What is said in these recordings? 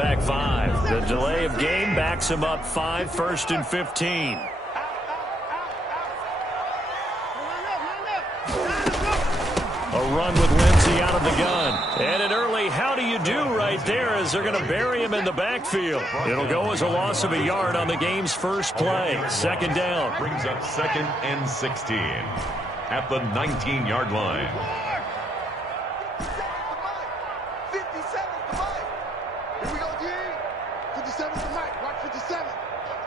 back 5. The delay of game backs him up 5, 1st and 15. A run with Lindsey out of the gun. And an early how do you do right there as they're going to bury him in the backfield. It'll go as a loss of a yard on the game's first play. 2nd down. Brings up 2nd and 16 at the 19-yard line. 57 Mike. Here we go, D. 57 Mike. Rock 57.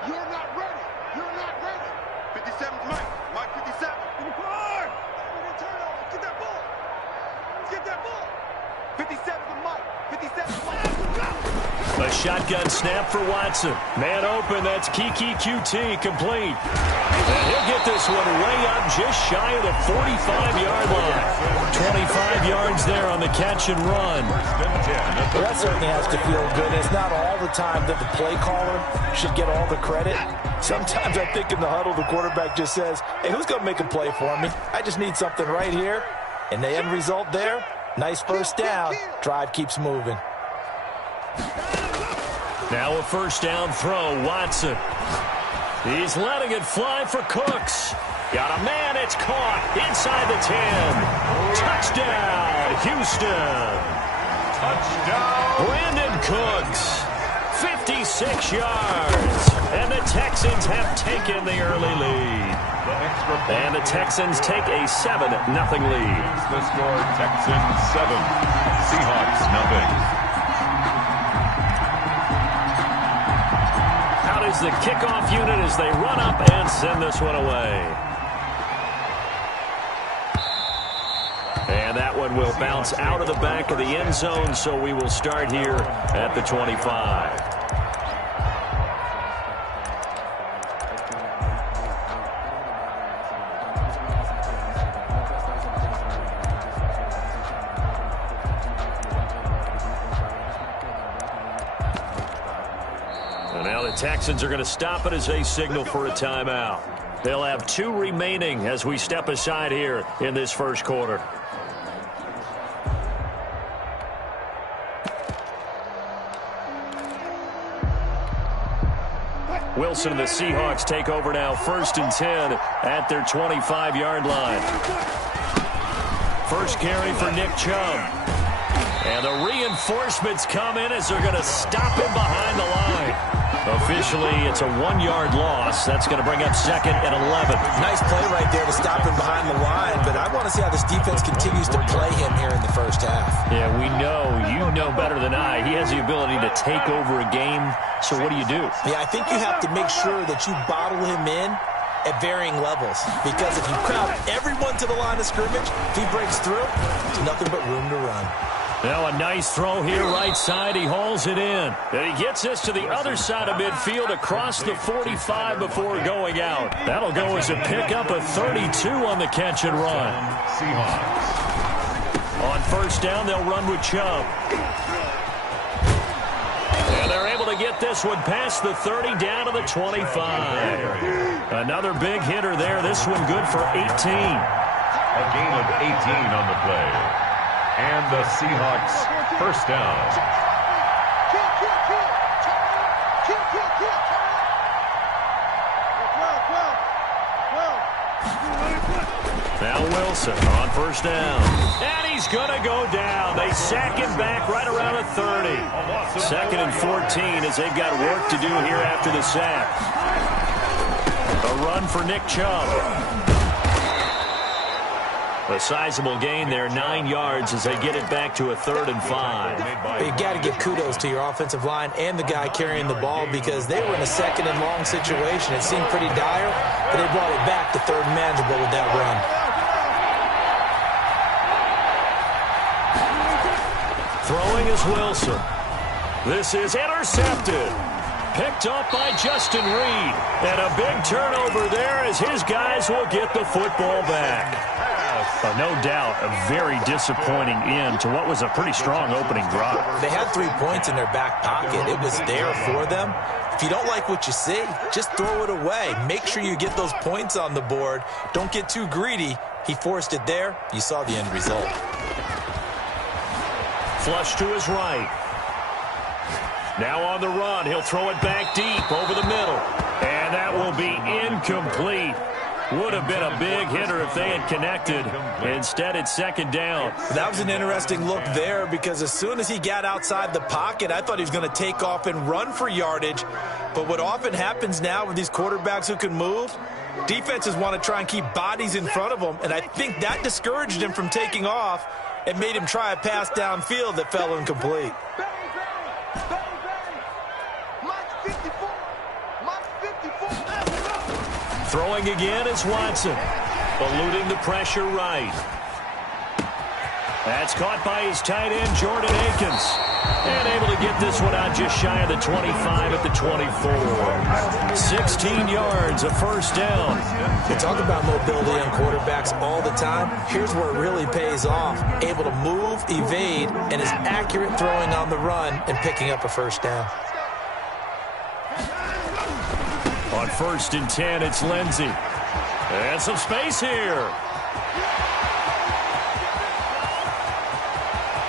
You're not ready. You're not ready. 57 Mike. Mike 57. In the car. Get that ball. Get that ball. 57 Mike. 57 Mike. A shotgun snap for Watson. Man open, that's Kiki QT complete. And he'll get this one way up just shy of the 45-yard line. 25 yards there on the catch and run. Well, that certainly has to feel good. It's not all the time that the play caller should get all the credit. Sometimes I think in the huddle, the quarterback just says, hey, who's going to make a play for me? I just need something right here. And the end result there, nice first down. Drive keeps moving. Now a first down throw, Watson. He's letting it fly for Cooks. Got a man, it's caught inside the 10. Touchdown, Houston. Touchdown. Brandon Cooks, 56 yards. And the Texans have taken the early lead. And the Texans take a 7-0 lead. The score, Texans 7, Seahawks nothing. Out is the kickoff unit as they run up and send this one away. And that one will bounce out of the back of the end zone, so we will start here at the 25. Texans are going to stop it as they signal for a timeout. They'll have 2 remaining as we step aside here in this first quarter. Wilson and the Seahawks take over now, 1st and 10 at their 25-yard line. First carry for Nick Chubb. And the reinforcements come in as they're going to stop him behind the line. Officially, it's a 1-yard loss. That's going to bring up 2nd and 11. Nice play right there to stop him behind the line, but I want to see how this defense continues to play him here in the first half. Yeah, we know. You know better than I. He has the ability to take over a game, so what do you do? Yeah, I think you have to make sure that you bottle him in at varying levels, because if you crowd everyone to the line of scrimmage, if he breaks through, there's nothing but room to run. Now a nice throw here right side. He hauls it in. And he gets this to the other side of midfield across the 45 before going out. That'll go as a pickup of 32 on the catch and run. Seahawks. On first down, they'll run with Chubb. And they're able to get this one past the 30 down to the 25. Another big hitter there. This one good for 18. A gain of 18 on the play. And the Seahawks first down. Now Wilson on first down. And he's going to go down. They sack him back right around the 30. 2nd and 14 as they've got work to do here after the sack. A run for Nick Chubb. A sizable gain there, 9 yards as they get it back to a 3rd and 5. You got to give kudos to your offensive line and the guy carrying the ball, because they were in a 2nd and long situation. It seemed pretty dire, but they brought it back to 3rd and manageable with that run. Throwing is Wilson. This is intercepted. Picked up by Justin Reed. And a big turnover there as his guys will get the football back. No doubt a very disappointing end to what was a pretty strong opening drive. They had 3 points in their back pocket. It was there for them. If you don't like what you see, just throw it away. Make sure you get those points on the board. Don't get too greedy. He forced it there. You saw the end result. Flush to his right. Now on the run, he'll throw it back deep over the middle. And that will be incomplete. Would have been a big hitter if they had connected. Instead, it's second down. That was an interesting look there because as soon as he got outside the pocket, I thought he was going to take off and run for yardage. But what often happens now with these quarterbacks who can move, defenses want to try and keep bodies in front of them, and I think that discouraged him from taking off and made him try a pass downfield that fell incomplete. Throwing again is Watson, eluding the pressure right. That's caught by his tight end, Jordan Akins. And able to get this one out just shy of the 25 at the 24. 16 yards, a first down. We talk about mobility on quarterbacks all the time. Here's where it really pays off. Able to move, evade, and is accurate throwing on the run and picking up a first down. On 1st and 10, it's Lindsey. And some space here.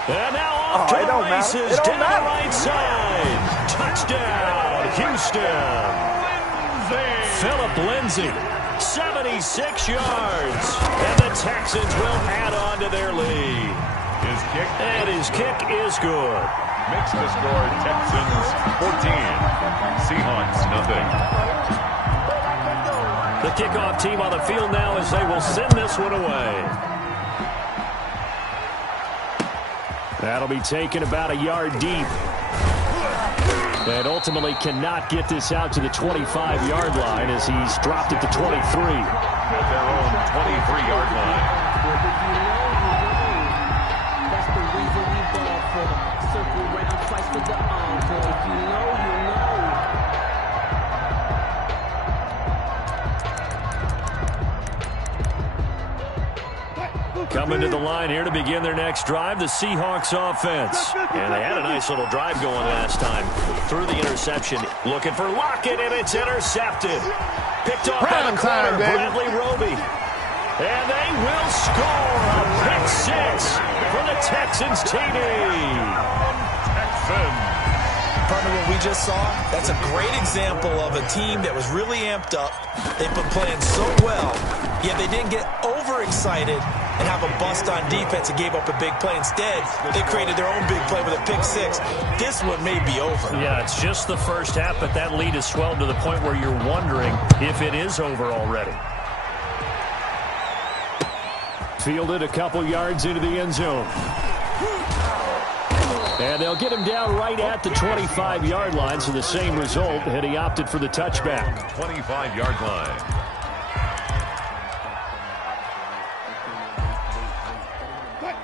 And now off to the races down the right side. Touchdown, Houston. Philip Lindsey, 76 yards. And the Texans will add on to their lead. His kick is good. Makes the score Texans 14, Seahawks nothing. The kickoff team on the field now as they will send this one away. That'll be taken about a yard deep. And ultimately cannot get this out to the 25-yard line as he's dropped at the 23. At their own 23-yard line. That's the reason we ball for them. Circle round twice with the encore. If you know, you know. Coming to the line here to begin their next drive, the Seahawks offense. And they had a nice little drive going last time. Through the interception, looking for Lockett, and it's intercepted. Picked off by the corner, Bradley Roby. And they will score a pick six for the Texans TD. Texans. Partner, what we just saw, that's a great example of a team that was really amped up. They've been playing so well, yet they didn't get overexcited and have a bust on defense and gave up a big play. Instead, they created their own big play with a pick six. This one may be over. Yeah, it's just the first half, but that lead has swelled to the point where you're wondering if it is over already. Fielded a couple yards into the end zone. And they'll get him down right at the 25-yard line, so the same result, and he opted for the touchback. 25-yard line.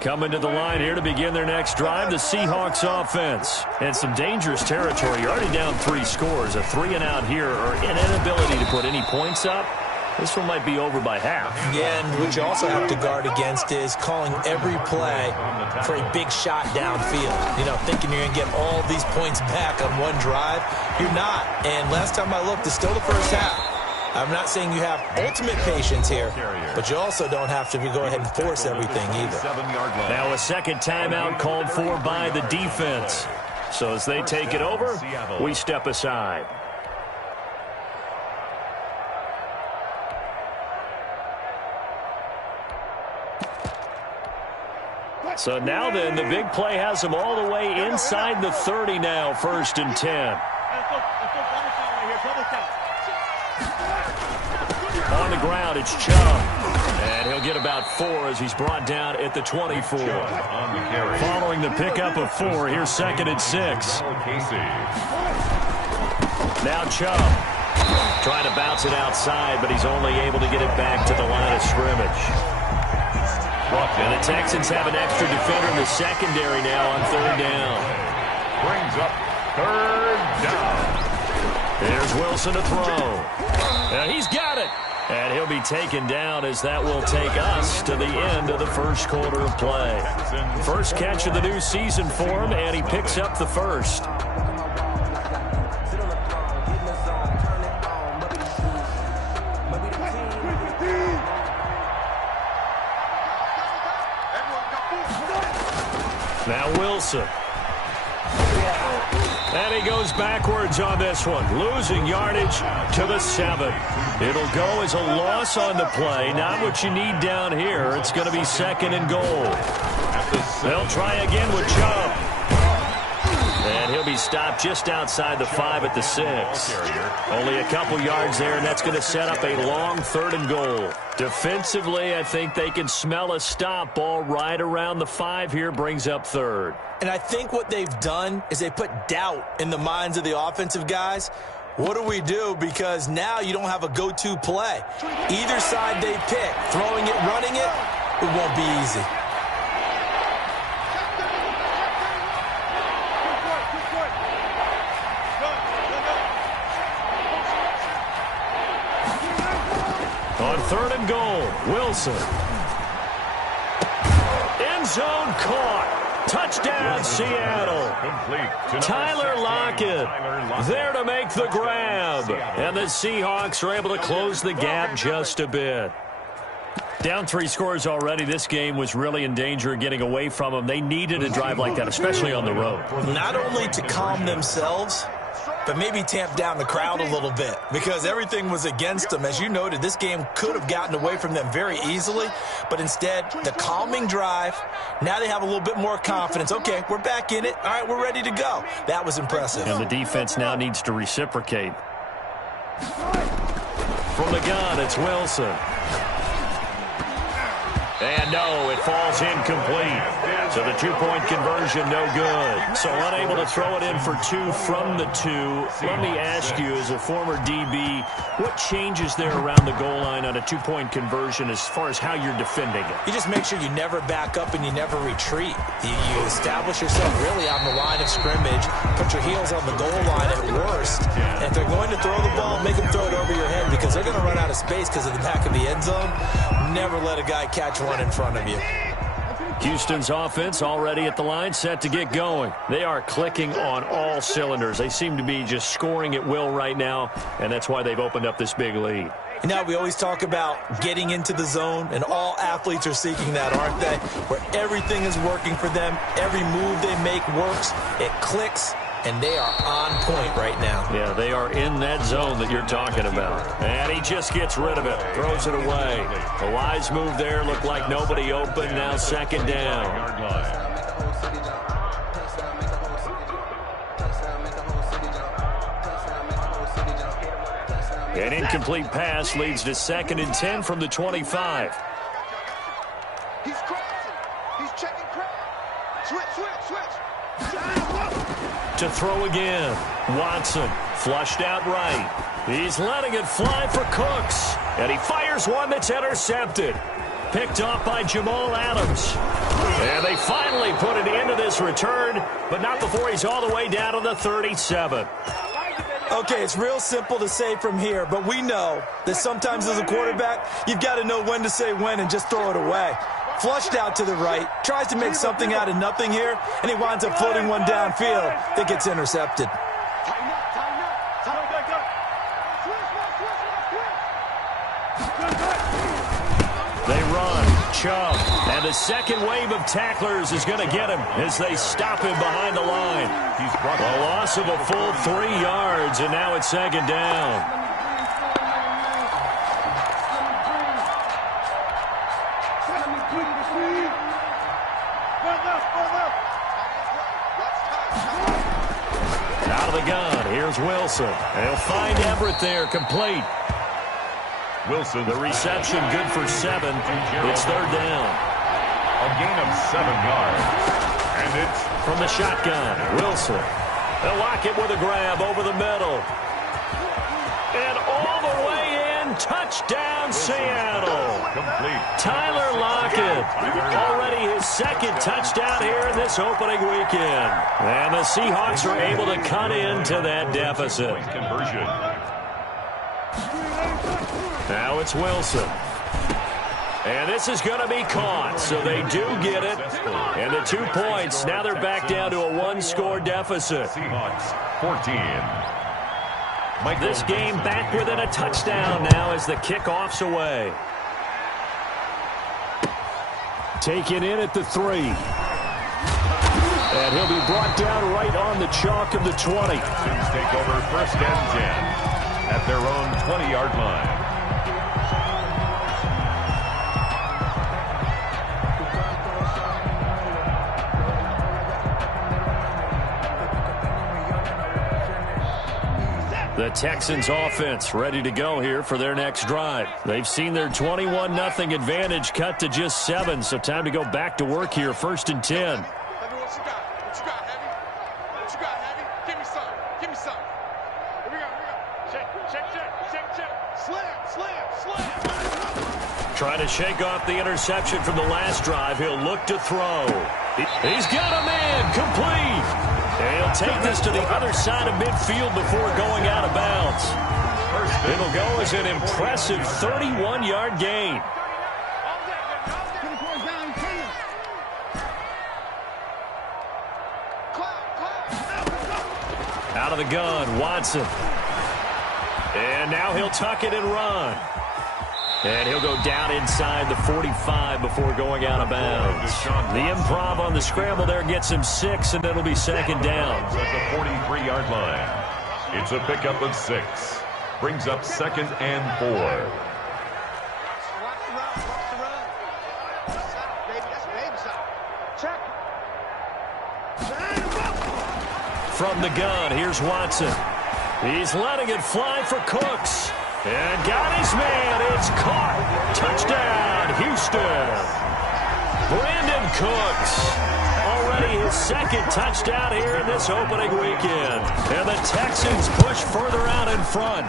Coming to the line here to begin their next drive, the Seahawks offense. And some dangerous territory. You're already down 3 scores. A 3-and-out here, or an inability to put any points up. This one might be over by half. Yeah, and what you also have to guard against is calling every play for a big shot downfield. You know, thinking you're going to get all these points back on one drive. You're not. And last time I looked, it's still the first half. I'm not saying you have ultimate patience here, but you also don't have to go ahead and force everything either. Now a second timeout called for by the defense. So as they take it over, we step aside. So now then, the big play has them all the way inside the 30 now, 1st and 10. On the ground, it's Chubb. And he'll get about 4 as he's brought down at the 24. Following the pickup of 4, here's 2nd and 6. Now Chubb trying to bounce it outside, but he's only able to get it back to the line of scrimmage. And the Texans have an extra defender in the secondary now on 3rd down. Brings up 3rd down. Here's Wilson to throw. And he's got it. And he'll be taken down as that will take us to the end of the first quarter of play. First catch of the new season for him, and he picks up the first. Now Wilson. And he goes backwards on this one, losing yardage to the 7. It'll go as a loss on the play. Not what you need down here. It's going to be 2nd and goal. They'll try again with Chubb. And he'll be stopped just outside the 5 at the 6. Only a couple yards there, and that's going to set up a long 3rd and goal. Defensively, I think they can smell a stop. Ball right around the 5 here brings up 3rd. And I think what they've done is they put doubt in the minds of the offensive guys. What do we do? Because now you don't have a go-to play. Either side they pick, throwing it, running it, it won't be easy. On 3rd and goal, Wilson. End zone caught. Touchdown, Seattle. Tyler Lockett there to make the grab. And the Seahawks are able to close the gap just a bit. Down 3 scores already. This game was really in danger of getting away from them. They needed a drive like that, especially on the road. Not only to calm themselves, but maybe tamp down the crowd a little bit because everything was against them. As you noted, this game could have gotten away from them very easily, but instead, the calming drive, now they have a little bit more confidence. Okay, we're back in it. All right, we're ready to go. That was impressive. And the defense now needs to reciprocate. From the gun, it's Wilson. And no, it falls incomplete. So the 2-point conversion, no good. So unable to throw it in for 2 from the 2. Let me ask you, as a former DB, what changes there around the goal line on a 2-point conversion as far as how you're defending it? You just make sure you never back up and you never retreat. You establish yourself really on the line of scrimmage, put your heels on the goal line at worst. And if they're going to throw the ball, make them throw it over your head because they're going to run out of space because of the back of the end zone. Never let a guy catch one in front of you. Houston's offense already at the line, set to get going. They are clicking on all cylinders. They seem to be just scoring at will right now, and that's why they've opened up this big lead. You know, we always talk about getting into the zone, and all athletes are seeking that, aren't they? Where everything is working for them, every move they make works, it clicks, and they are on point right now. Yeah, they are in that zone that you're talking about. And he just gets rid of it, throws it away. A wise move there, looked like nobody open, now 2nd down. An incomplete pass leads to 2nd and 10 from the 25. He's crossing. He's checking crowd. Switch. To throw again. Watson flushed out right. He's letting it fly for Cooks. And he fires one that's intercepted. Picked off by Jamal Adams. And they finally put an end to this return, but not before he's all the way down to the 37. Okay, it's real simple to say from here, but we know that sometimes as a quarterback, you've got to know when to say when and just throw it away. Flushed out to the right, tries to make something out of nothing here, and he winds up floating one downfield that gets intercepted. They run. Chubb. And the second wave of tacklers is going to get him as they stop him behind the line. A loss of a full 3 yards, and now it's 2nd down. Out of the gun, here's Wilson. They'll find Everett there, complete. Wilson, the reception good for 7. It's 3rd down. A gain of 7 yards. And it's from the shotgun. Wilson. They'll lock it with a grab over the middle. And all the way in. Touchdown, Seattle. complete. Tyler Lockett. Already his 2nd touchdown here in this opening weekend. And the Seahawks are able to cut into that deficit. Conversion. Now it's Wilson. And this is going to be caught, so they do get it. And the 2 points, now they're back down to a 1-score deficit. Seahawks 14. This game back within a touchdown now as the kickoff's away. Taken in at the 3. And he'll be brought down right on the chalk of the 20. Texans take over 1st and 10 at their own 20-yard line. The Texans offense ready to go here for their next drive. They've seen their 21-0 advantage cut to just 7, so time to go back to work here, 1st and 10. What you got? What you got, Heavy? What you got, Heavy? Give me some. Give me some. Here we go. Check. Slam. Trying to shake off the interception from the last drive. He'll look to throw. He's got a man complete. And he'll take this to the other side of midfield before going out of bounds. It'll go as an impressive 31-yard gain. Out of the gun, Watson. And now he'll tuck it and run. And he'll go down inside the 45 before going out of bounds. The improv on the scramble there gets him 6, and it'll be 2nd down. At the 43-yard line. It's a pickup of 6. Brings up 2nd and 4. From the gun, here's Watson. He's letting it fly for Cooks. And got his man. It's caught. Touchdown, Houston. Brandon Cooks. Already his 2nd touchdown here in this opening weekend. And the Texans push further out in front.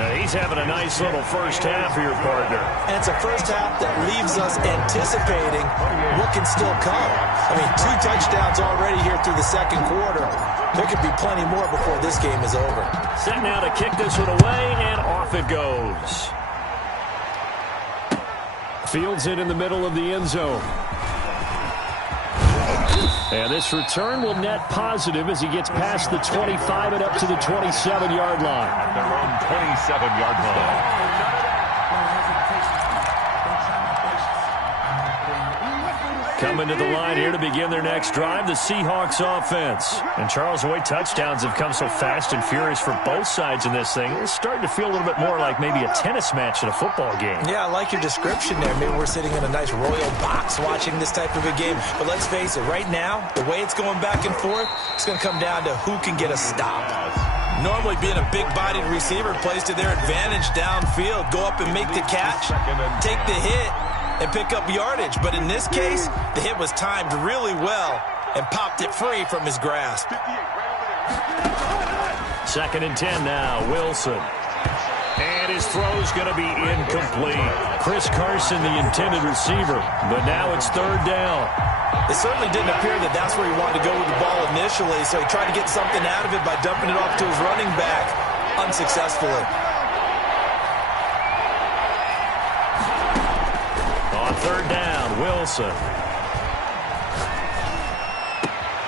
Now he's having a nice little first half here, partner. And it's a first half that leaves us anticipating what can still come. I mean, 2 touchdowns already here through the 2nd quarter. There could be plenty more before this game is over. Set now to kick this one away, and off it goes. Fields it in the middle of the end zone. And this return will net positive as he gets past the 25 and up to the 27-yard line. At their own 27-yard line. Coming to the line here to begin their next drive, the Seahawks offense. And Charles, the way touchdowns have come so fast and furious for both sides in this thing, it's starting to feel a little bit more like maybe a tennis match in a football game. Yeah, I like your description there. Maybe we're sitting in a nice royal box watching this type of a game. But let's face it, right now, the way it's going back and forth, it's going to come down to who can get a stop. Normally being a big-bodied receiver plays to their advantage downfield. Go up and make the catch, take the hit, and pick up yardage. But in this case, the hit was timed really well and popped it free from his grasp. 2nd and 10 now, Wilson. And his throw's going to be incomplete. Chris Carson, the intended receiver, but now it's 3rd down. It certainly didn't appear that that's where he wanted to go with the ball initially, so he tried to get something out of it by dumping it off to his running back unsuccessfully. On 3rd down, Wilson.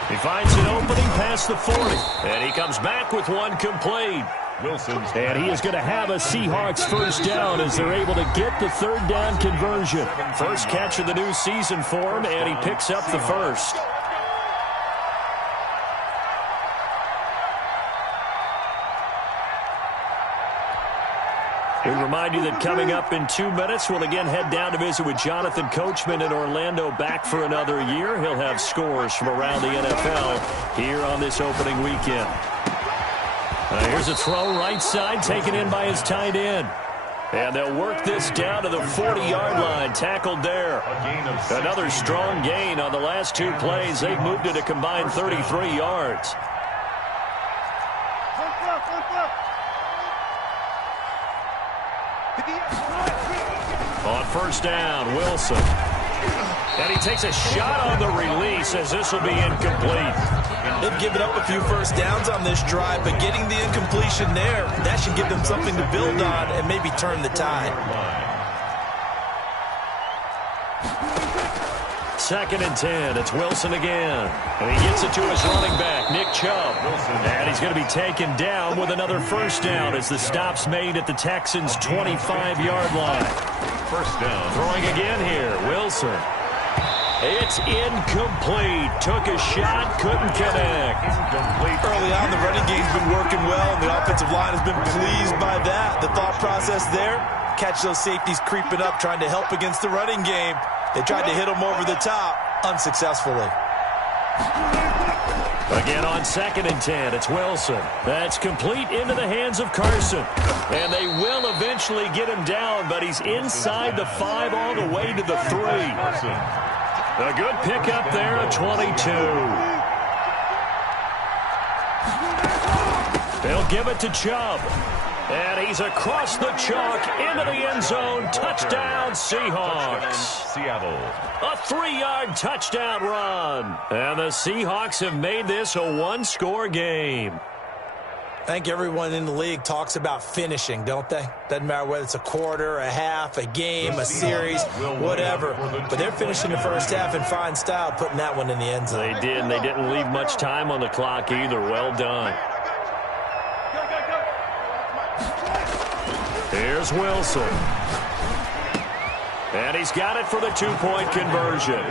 He finds an opening past the 40, and he comes back with one complete. And he is going to have a Seahawks first down as they're able to get the 3rd down conversion. First catch of the new season for him, and he picks up the first. We remind you that coming up in 2 minutes, we'll again head down to visit with Jonathan Coachman in Orlando, back for another year. He'll have scores from around the NFL here on this opening weekend. Here's a throw right side, taken in by his tight end. And they'll work this down to the 40-yard line, tackled there. Another strong gain on the last 2 plays. They've moved it a combined 33 yards. On 1st down, Wilson. And he takes a shot on the release as this will be incomplete. They've given up a few first downs on this drive, but getting the incompletion there, that should give them something to build on and maybe turn the tide. 2nd and 10. It's Wilson again. And he gets it to his running back, Nick Chubb. And he's going to be taken down with another first down as the stop's made at the Texans' 25-yard line. First down. Throwing again here, Wilson. It's incomplete. Took a shot, couldn't connect. Incomplete. Early on, the running game's been working well, and the offensive line has been pleased by that. The thought process there, catch those safeties creeping up, trying to help against the running game. They tried to hit them over the top, unsuccessfully. Again on 2nd and 10, it's Wilson. That's complete into the hands of Carson. And they will eventually get him down, but he's inside the 5 all the way to the 3. A good pickup there at 22. They'll give it to Chubb. And he's across the chalk into the end zone. Touchdown, Seahawks. Seattle. A 3-yard touchdown run. And the Seahawks have made this a one-score game. I think everyone in the league talks about finishing, don't they? Doesn't matter whether it's a quarter, a half, a game, a series, whatever. But they're finishing the first half in fine style, putting that one in the end zone. They did, and they didn't leave much time on the clock either. Well done. Here's Wilson. And he's got it for the 2-point conversion.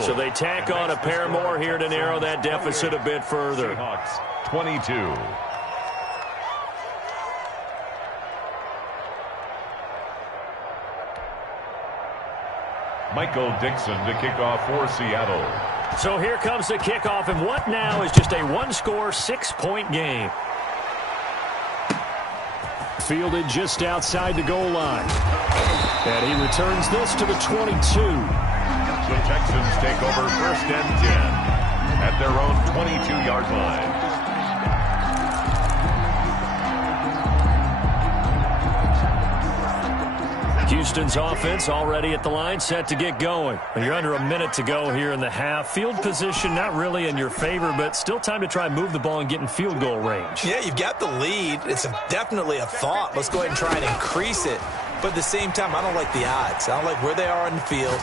So they tack on a pair more here to narrow that deficit a bit further. Seahawks 22. Michael Dixon to kick off for Seattle. So here comes the kickoff, and what now is just a one-score, 6-point game. Fielded just outside the goal line. And he returns this to the 22. The Texans take over 1st and 10 at their own 22-yard line. Houston's offense already at the line, set to get going. You're under a minute to go here in the half. Field position not really in your favor, but still time to try and move the ball and get in field goal range. Yeah, you've got the lead. It's definitely a thought. Let's go ahead and try and increase it. But at the same time, I don't like the odds. I don't like where they are in the field.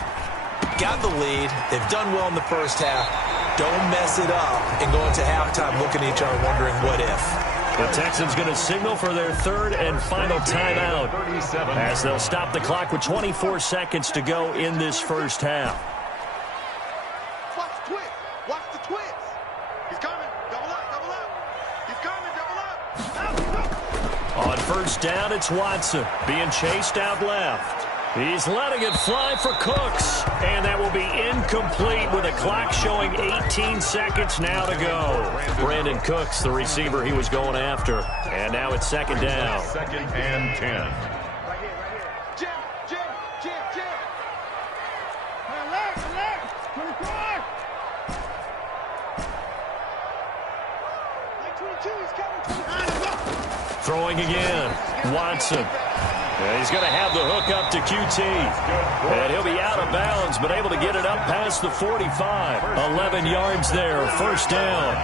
Got the lead. They've done well in the first half. Don't mess it up and go into halftime looking at each other wondering what if. The Texans going to signal for their 3rd and final timeout as they'll stop the clock with 24 seconds to go in this first half. Watch the twist. Watch the twist. He's coming. Double up, double up. He's coming, double up. On 1st down, it's Watson being chased out left. He's letting it fly for Cooks, and that will be incomplete with a clock showing 18 seconds now to go. Brandon Cooks, the receiver he was going after, and now it's 2nd down. 2nd and 10. Right here, right here. Jim, Jim, Jim, Jim. Relax. 24. Like 22, he's coming. Throwing again, Watson. And he's going to have the hook up to QT. And he'll be out of bounds, but able to get it up past the 45. 11 yards there, 1st down.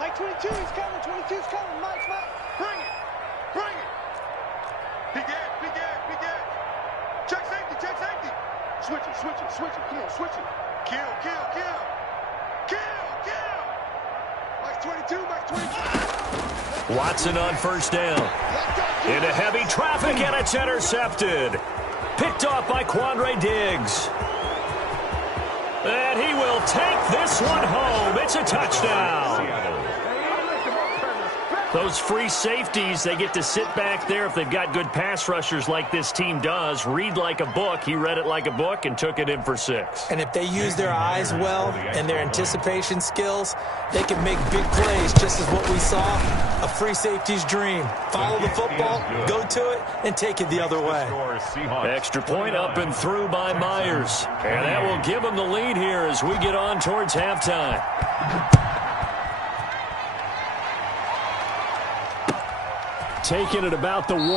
Like 22, he's coming. 22's coming. Mike. Bring it. Big edge. Check safety. Switch it. Come on, switch it. Kill. Mike's 22. Watson on 1st down. Into heavy traffic, and it's intercepted. Picked off by Quandre Diggs. And he will take this one home. It's a touchdown. Those free safeties, they get to sit back there if they've got good pass rushers like this team does. Read like a book. He read it like a book and took it in for 6. And if they use their eyes well and their anticipation skills, they can make big plays, just as what we saw, a free safety's dream. Follow the football, go to it, and take it the other way. Extra point up and through by Myers. And that will give them the lead here as we get on towards halftime. Taking it about the 1. The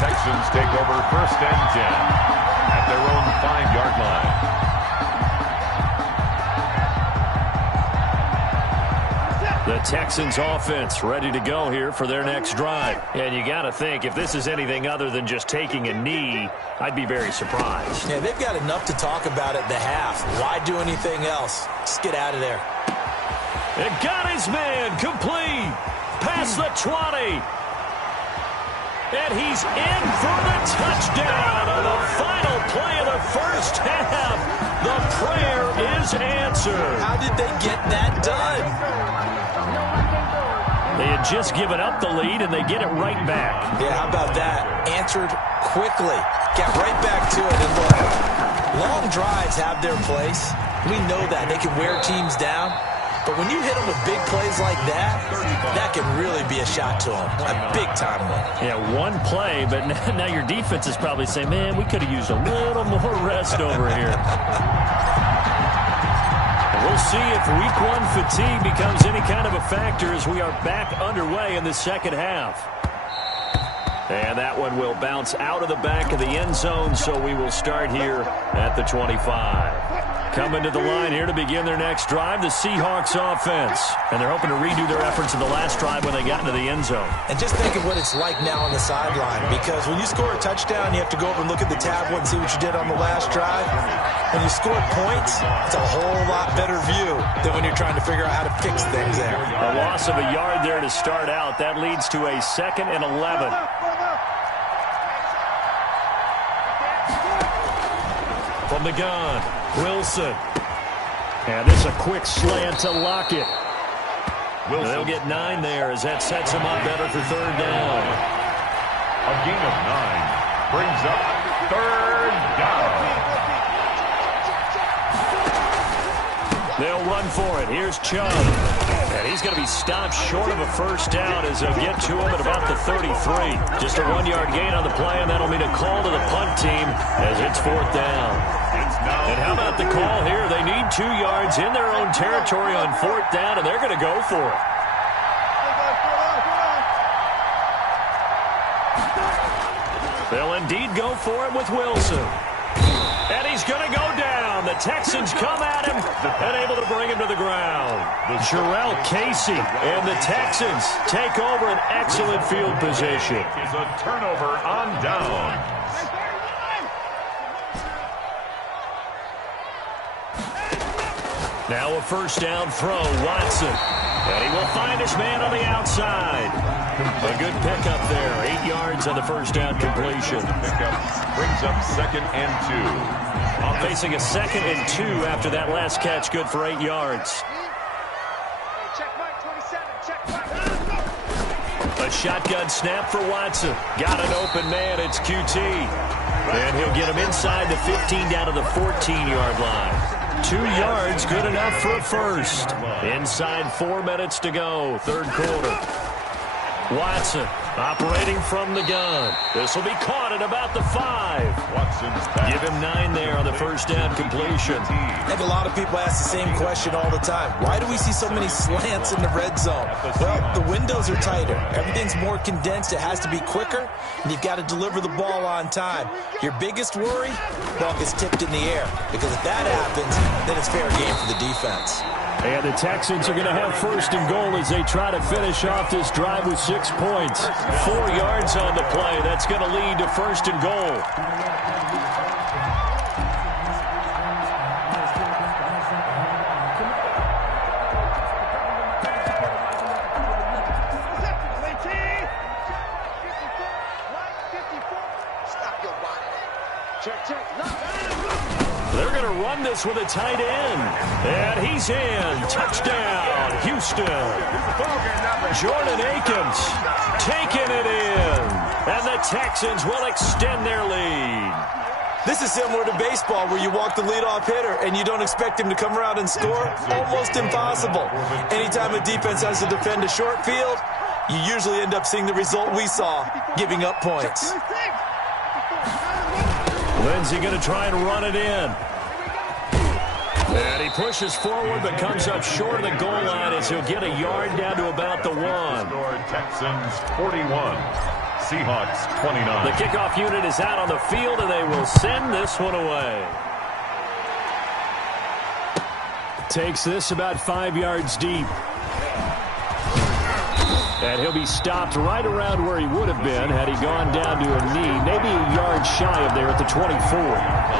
Texans take over 1st and 10 at their own 5-yard line. The Texans offense ready to go here for their next drive. And you got to think, if this is anything other than just taking a knee, I'd be very surprised. Yeah, they've got enough to talk about at the half. Why do anything else? Just get out of there. It got his man complete. Past the 20. And he's in for the touchdown on the final play of the first half. The prayer is answered. How did they get that done? They had just given up the lead, and they get it right back. Yeah, how about that? Answered quickly. Got right back to it. And look, long drives have their place. We know that. They can wear teams down. But when you hit them with big plays like that, that can really be a shot to them. A big-time one. Yeah, one play, but now your defense is probably saying, man, we could have used a little more rest over here. We'll see if week one fatigue becomes any kind of a factor as we are back underway in the second half. And that one will bounce out of the back of the end zone, so we will start here at the 25. Coming to the line here to begin their next drive, the Seahawks offense. And they're hoping to redo their efforts in the last drive when they got into the end zone. And just think of what it's like now on the sideline, because when you score a touchdown, you have to go over and look at the tablet and see what you did on the last drive. When you score points, it's a whole lot better view than when you're trying to figure out how to fix things there. A loss of a yard there to start out. That leads to a 2nd and 11. From the gun, Wilson. And this is a quick slant to Lockett. They'll get 9 there as that sets them up better for third down. A gain of 9 brings up third down. They'll run for it. Here's Chubb. And he's going to be stopped short of a first down as they'll get to him at about the 33. Just a 1-yard gain on the play, and that'll mean a call to the punt team as it's fourth down. And how about the call here? They need 2 yards in their own territory on fourth down, and they're going to go for it. They'll indeed go for it with Wilson. And he's going to go down. The Texans come at him and able to bring him to the ground. Jarrell Casey and the Texans take over an excellent field position. Is a turnover on down. Now a first down throw, Watson. And he will find his man on the outside. A good pickup there. 8 yards on the first down completion. Pickup brings up 2nd and 2. Facing a 2nd and 2 after that last catch, good for 8 yards. A shotgun snap for Watson. Got an open man, it's QT. And he'll get him inside the 15 down to the 14-yard line. 2 yards, good enough for a first. Inside 4 minutes to go, third quarter. Watson operating from the gun. This will be caught at about the 5. Watson's back. Give him 9 there on the first down completion. I think a lot of people ask the same question all the time. Why do we see so many slants in the red zone? Well, the windows are tighter. Everything's more condensed. It has to be quicker, and you've got to deliver the ball on time. Your biggest worry? Ball gets tipped in the air, because if that happens, then it's fair game for the defense. And the Texans are going to have first and goal as they try to finish off this drive with 6 points. 4 yards on the play. That's going to lead to first and goal. They're going to run this with a tight end. And he's in. Touchdown, Houston. Jordan Akins taking it in. And the Texans will extend their lead. This is similar to baseball where you walk the leadoff hitter and you don't expect him to come around and score. Almost impossible. Anytime a defense has to defend a short field, you usually end up seeing the result we saw, giving up points. Lindsey going to try and run it in. And he pushes forward but comes up short of the goal line as he'll get a yard down to about the 1. Texans 41, Seahawks 29. The kickoff unit is out on the field and they will send this one away. Takes this about 5 yards deep. And he'll be stopped right around where he would have been had he gone down to a knee, maybe a yard shy of there at the 24.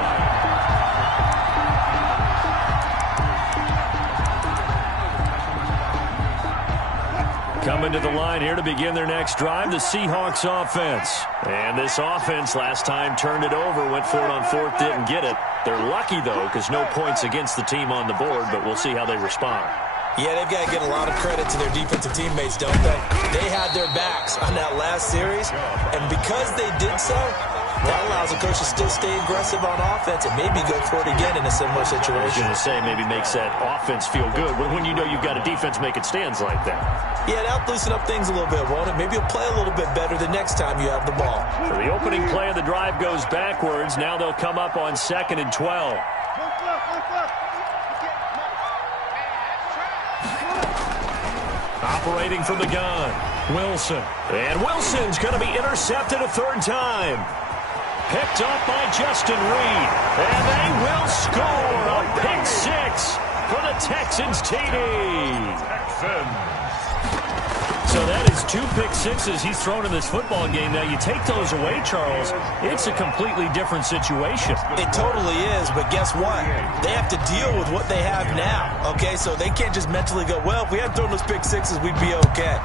Coming to the line here to begin their next drive, the Seahawks offense. And this offense last time turned it over, went for it on fourth, didn't get it. They're lucky, though, because no points against the team on the board, but we'll see how they respond. Yeah, they've got to give a lot of credit to their defensive teammates, don't they? They had their backs on that last series, and because they did so, that allows the coach to still stay aggressive on offense and maybe go for it again in a similar situation. I was going to say, maybe makes that offense feel good when you know you've got a defense making stands like that. Yeah, that'll loosen up things a little bit, won't it? Maybe you'll play a little bit better the next time you have the ball. So the opening play of the drive goes backwards. Now they'll come up on 2nd and 12. Operating from the gun, Wilson. And Wilson's going to be intercepted a third time. Picked up by Justin Reed. And they will score a pick six for the Texans TD. So that is 2 pick sixes he's thrown in this football game. Now, you take those away, Charles, it's a completely different situation. It totally is, but guess what? They have to deal with what they have now, okay? So they can't just mentally go, well, if we hadn't thrown those pick sixes, we'd be okay.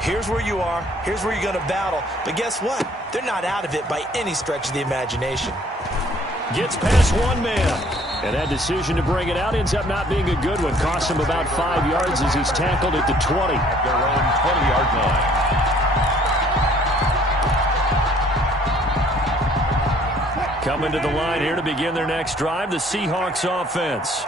Here's where you are. Here's where you're going to battle. But guess what? They're not out of it by any stretch of the imagination. Gets past one man. And that decision to bring it out ends up not being a good one. Costs him about 5 yards as he's tackled at the 20. At their own 20-yard line. Coming to the line here to begin their next drive, the Seahawks offense.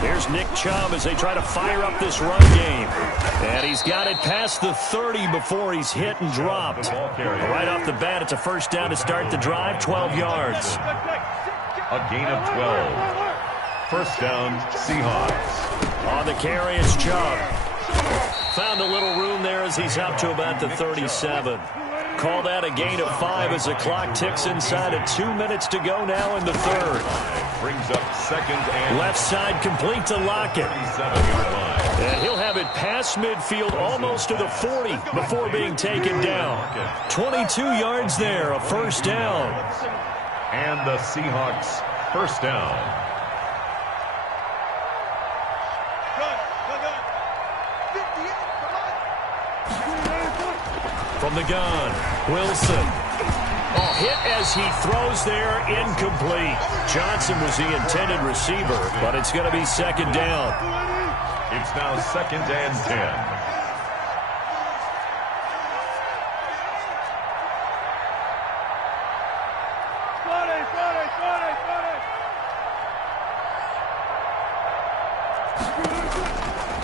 Here's Nick Chubb as they try to fire up this run game. And he's got it past the 30 before he's hit and dropped. Right off the bat, it's a first down to start the drive, 12 yards. A gain of 12. First down, Seahawks. On the carry, it's Chubb. Found a little room there as he's up to about the 37. Call that a gain of 5 as the clock ticks inside of 2 minutes to go now in the third. Brings up second and left side complete to Lockett. 37-yard line. And he'll have it past midfield almost to the 40 before being taken down. 22 yards there, a first down. And the Seahawks first down. From the gun, Wilson. Hit as he throws there, incomplete. Johnson was the intended receiver, but it's going to be second down. It's now 2nd and 10.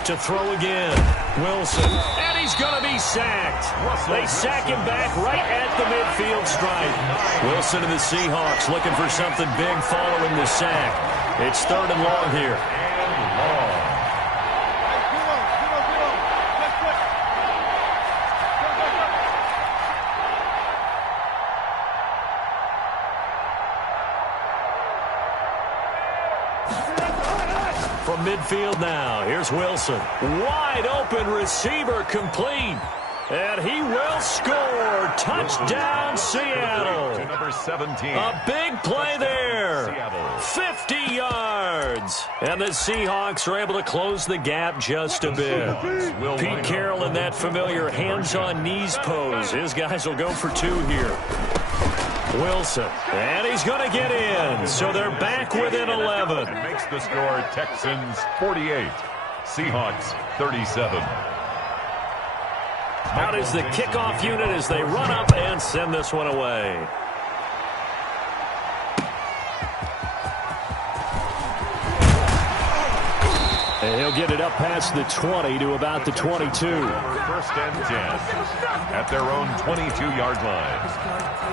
To throw again, Wilson, and he's going to be sacked. They sack him back right at the midfield stripe. Wilson and the Seahawks looking for something big following the sack. It's 3rd and long here. From midfield now, here's Wilson. Wide open receiver complete. And he will score. Touchdown, Seattle. To number 17. A big play there. Seattle. 50 yards. And the Seahawks are able to close the gap just a bit. Pete Carroll in that familiar hands-on knees pose. His guys will go for 2 here. Wilson, and he's going to get in, so they're back within 11. It makes the score Texans 48, Seahawks 37. Out is the kickoff unit as they run up and send this one away. And he'll get it up past the 20 to about the 22. 1st and 10 at their own 22-yard line.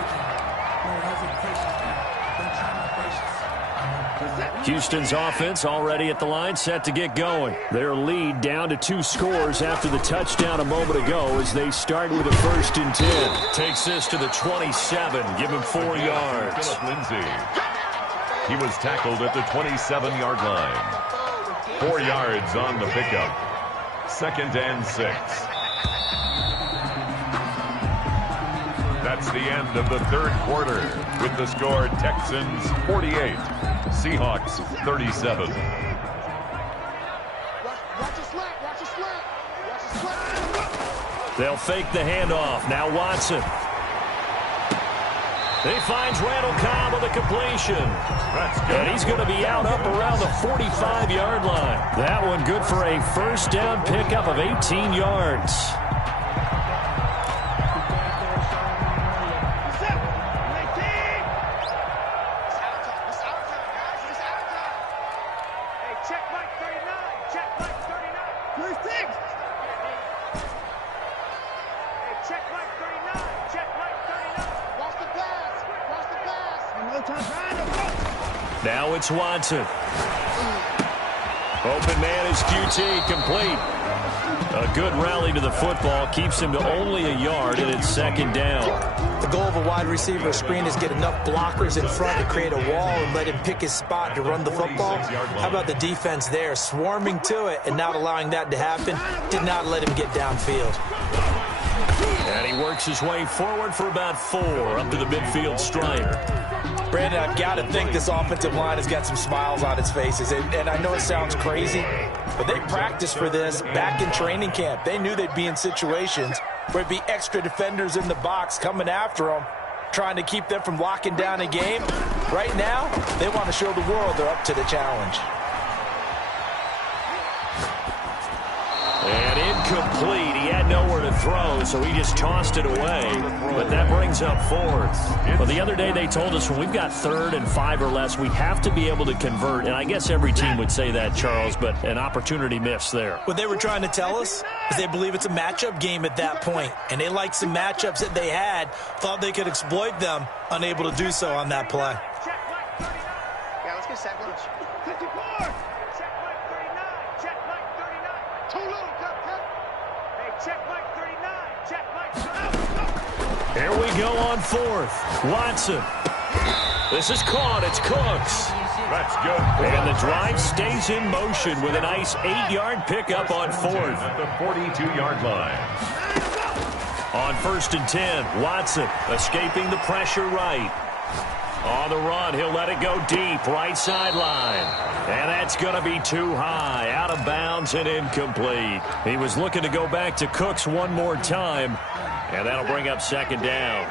Houston's offense already at the line, set to get going. Their lead down to 2 scores after the touchdown a moment ago as they start with a 1st and 10. Takes this to the 27, give him 4 yards. Phillip Lindsay. He was tackled at the 27-yard line. 4 yards on the pickup. 2nd and 6. That's the end of the 3rd quarter with the score Texans 48, Seahawks 37. They'll fake the handoff. Now Watson. He finds Randall Cobb with a completion. And he's going to be out up around the 45-yard line. That one good for a first down pickup of 18 yards. Now it's Watson. Open man is QT, complete. A good rally to the football keeps him to only a yard, and it's 2nd down. The goal of a wide receiver screen is get enough blockers in front to create a wall and let him pick his spot to run the football. How about the defense there, swarming to it and not allowing that to happen? Did not let him get downfield. And he works his way forward for about 4 up to the midfield stripe. Brandon, I've got to think this offensive line has got some smiles on its faces. And I know it sounds crazy, but they practiced for this back in training camp. They knew they'd be in situations where it'd be extra defenders in the box coming after them, trying to keep them from locking down a game. Right now, they want to show the world they're up to the challenge. And incomplete. He had nowhere to throw, so he just tossed it away. But that brings up 4th. Well, the other day they told us when we've got 3rd and 5 or less, we have to be able to convert. And I guess every team would say that, Charles, but an opportunity missed there. What they were trying to tell us is they believe it's a matchup game at that point. And they liked some matchups that they had, thought they could exploit them, unable to do so on that play. Yeah, let's get sack lunch. 54! Check Mike 39. Check Mike 39. Too little, cut. Hey, check Mike 39. Check Mike 39. Here we go on 4th. Watson. This is caught. It's Cooks. That's good. And the drive stays in motion with a nice 8-yard pickup on 4th. At the 42-yard line. On 1st and 10, Watson escaping the pressure right. On the run, he'll let it go deep, right sideline. And that's going to be too high, out of bounds and incomplete. He was looking to go back to Cooks one more time, and that'll bring up 2nd down.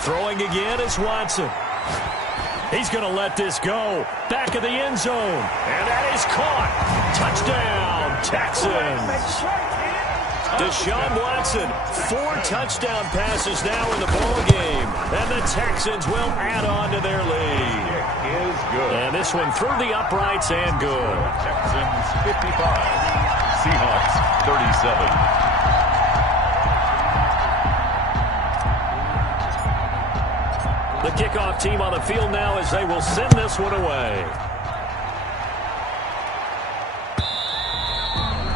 Throwing again is Watson. He's going to let this go. Back of the end zone. And that is caught. Touchdown, Texans. Deshaun Watson, 4 touchdown passes now in the ballgame. And the Texans will add on to their lead. Is good. And this one through the uprights and good. Texans 55, Seahawks 37. The kickoff team on the field now as they will send this one away.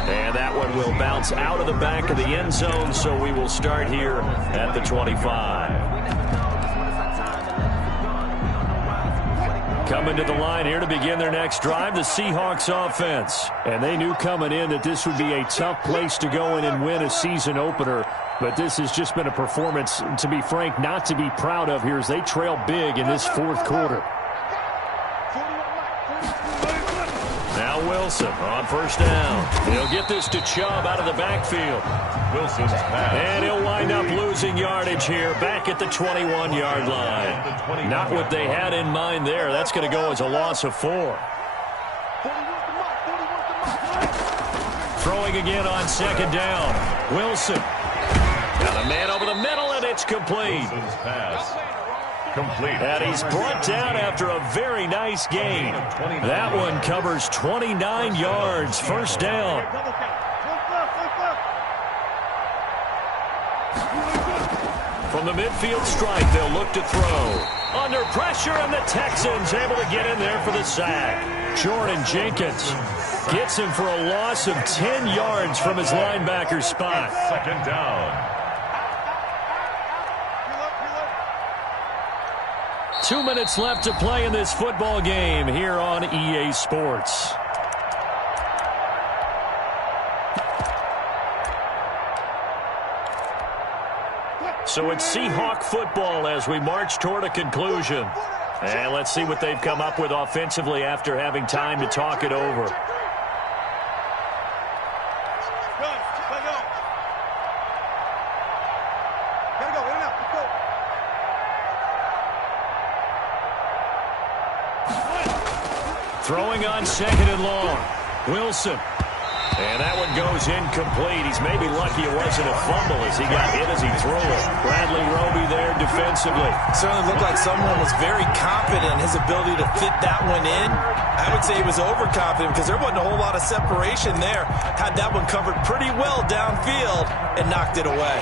And that one will bounce out of the back of the end zone, so we will start here at the 25. Coming to the line here to begin their next drive, the Seahawks offense. And they knew coming in that this would be a tough place to go in and win a season opener. But this has just been a performance, to be frank, not to be proud of here as they trail big in this 4th quarter. Now Wilson on 1st down. He'll get this to Chubb out of the backfield. Wilson's pass. And he'll wind up losing yardage here back at the 21-yard line. Not what they had in mind there. That's going to go as a loss of 4. Throwing again on 2nd down. Wilson. Now the man over the middle, and it's complete. Wilson's pass. Complete. And he's brought down after a very nice gain. That one covers 29 yards. 1st down. From the midfield stripe, they'll look to throw. Under pressure, and the Texans able to get in there for the sack. Jordan Jenkins gets him for a loss of 10 yards from his linebacker spot. 2nd down. 2 minutes left to play in this football game here on EA Sports. So it's Seahawk football as we march toward a conclusion. And let's see what they've come up with offensively after having time to talk it over. Throwing on 2nd and long. Wilson. And that one goes incomplete. He's maybe lucky it wasn't a fumble as he got hit as he threw it. Bradley Roby there defensively. Certainly looked like someone was very confident in his ability to fit that one in. I would say he was overconfident because there wasn't a whole lot of separation there. Had that one covered pretty well downfield and knocked it away.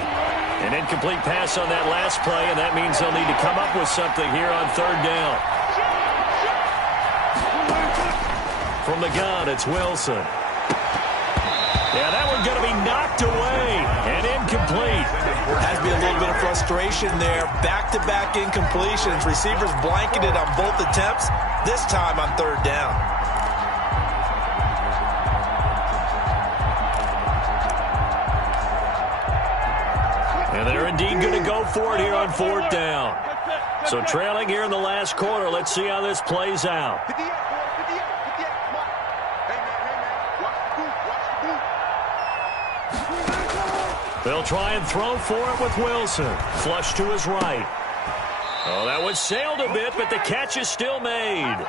An incomplete pass on that last play, and that means they'll need to come up with something here on 3rd down. From the gun, it's Wilson. Yeah, that one's going to be knocked away and incomplete. Has to be a little bit of frustration there. Back-to-back incompletions. Receivers blanketed on both attempts, this time on 3rd down. And they're indeed going to go for it here on 4th down. So trailing here in the last quarter. Let's see how this plays out. They'll try and throw for it with Wilson. Flush to his right. Oh, that was sailed a bit, but the catch is still made.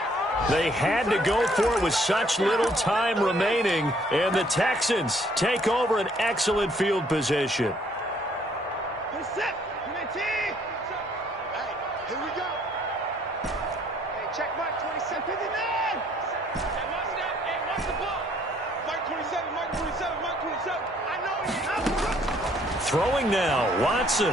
They had to go for it with such little time remaining, and the Texans take over an excellent field position. Hey, here we go. Hey, check Mike 27. 59. Hey, watch the ball. Mike 27, Mike 27, Mike 27. I know he Throwing now, Watson.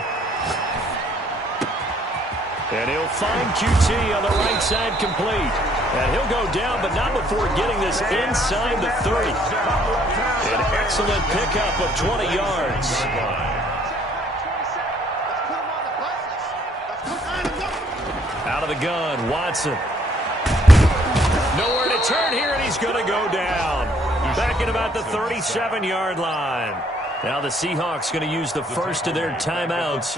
And he'll find QT on the right side complete. And he'll go down, but not before getting this inside the 30. An excellent pickup of 20 yards. Out of the gun, Watson. Nowhere to turn here, and he's going to go down. Back at about the 37-yard line. Now the Seahawks going to use the first of their timeouts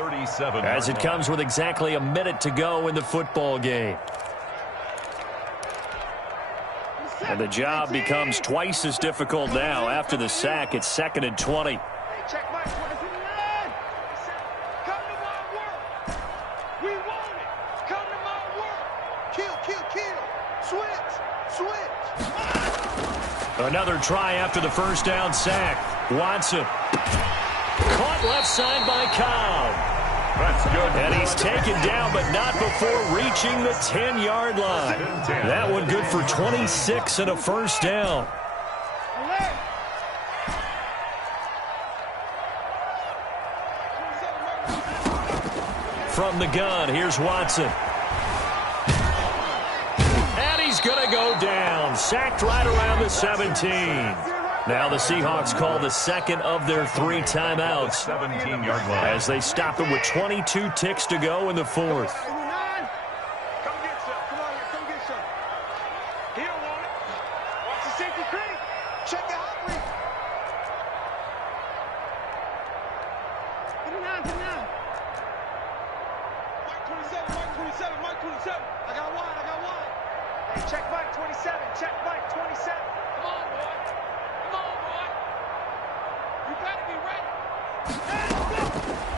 as it comes with exactly a minute to go in the football game. And the job becomes twice as difficult now after the sack. It's 2nd and 20. Another try after the first down sack. Watson. Caught left side by Cobb. That's good. And he's taken down, but not before reaching the 10-yard line. That one good for 26 and a first down. From the gun, here's Watson. And he's going to go down. Sacked right around the 17. Now the Seahawks call the second of their 3 timeouts 17-yard line. as they stop it with 22 ticks to go in the 4th.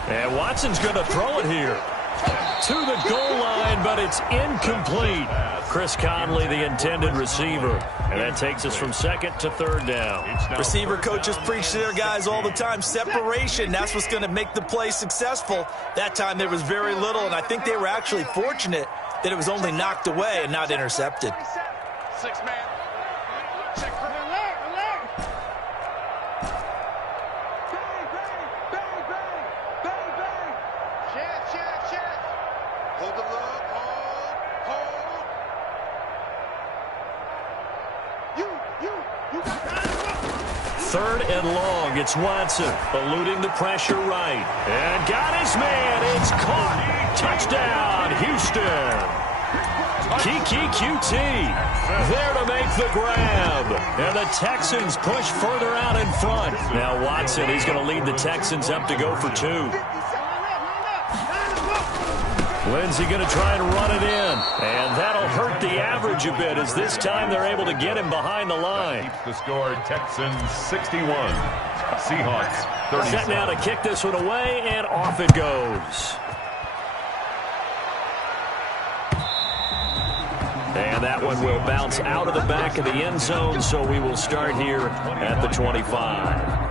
And Watson's going to throw it here to the goal line, but it's incomplete. Chris Conley, the intended receiver. And that takes us from 2nd to 3rd down. Receiver coaches preach to their guys all the time. Separation, that's what's going to make the play successful. That time there was very little, and I think they were actually fortunate that it was only knocked away and not intercepted. 6-man. Check. Hold the love. Hold. You got that. 3rd and long. It's Watson eluding the pressure right. And got his man. It's caught. Touchdown, Houston. Kiki QT there to make the grab. And the Texans push further out in front. Now Watson, he's going to lead the Texans up to go for 2. Lindsay going to try and run it in. And that'll hurt the average a bit as this time they're able to get him behind the line. Keeps the score Texans 61. Seahawks 37. Set now to kick this one away, and off it goes. And that one will bounce out of the back of the end zone, so we will start here at the 25.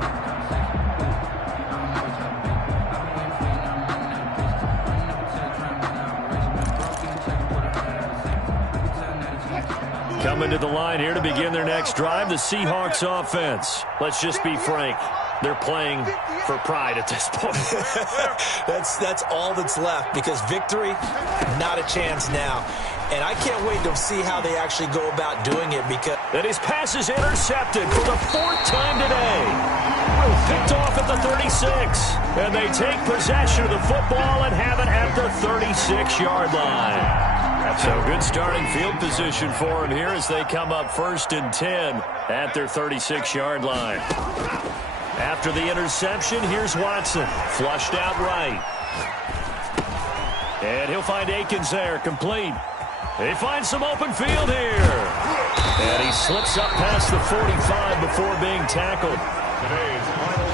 Coming to the line here to begin their next drive, the Seahawks offense. Let's just be frank. They're playing for pride at this point. That's all that's left, because victory, not a chance now. And I can't wait to see how they actually go about doing it, because... And his pass is intercepted for the 4th time today. Picked off at the 36. And they take possession of the football and have it at the 36-yard line. So good starting field position for him here as they come up 1st and 10 at their 36-yard line. After the interception, here's Watson. Flushed out right. And he'll find Akins there, complete. He finds some open field here. And he slips up past the 45 before being tackled. Today's final